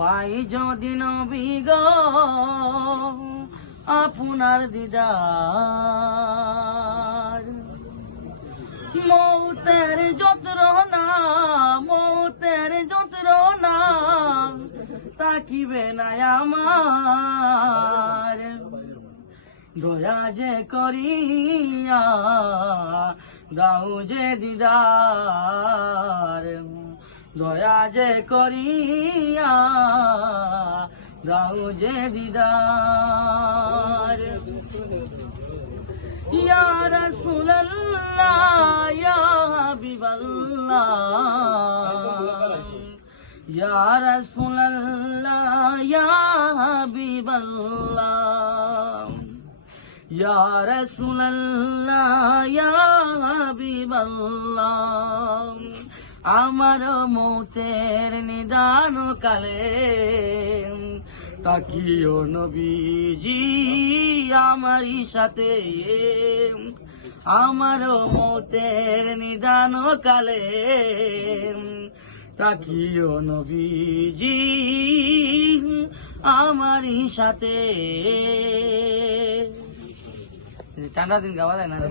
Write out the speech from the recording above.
পাই যদি নবী গো আপনার দিদার, মৌতের যন্ত্রণা মৌতের যন্ত্রণা তাকিবে না আমার, দয়া যে করিয়া দাও যে দিদার, দয়া যে করিয়া দাও যে দিদার। ইয়া রাসূলুল্লাহ ইয়া হাবিবাল্লাহ, ইয়া রাসূলুল্লাহ ইয়া হাবিবাল্লাহ, ইয়া রাসূলুল্লাহ ইয়া হাবিবাল্লাহ। আমার মৌতের নিদান কালে তাকিও নবীজি আমারই সাথে, আমার মৌতের নিদান কালে তাকিও নবীজি আমারই সাথে। ঠান্ডা দিন গাওয়া যায় না।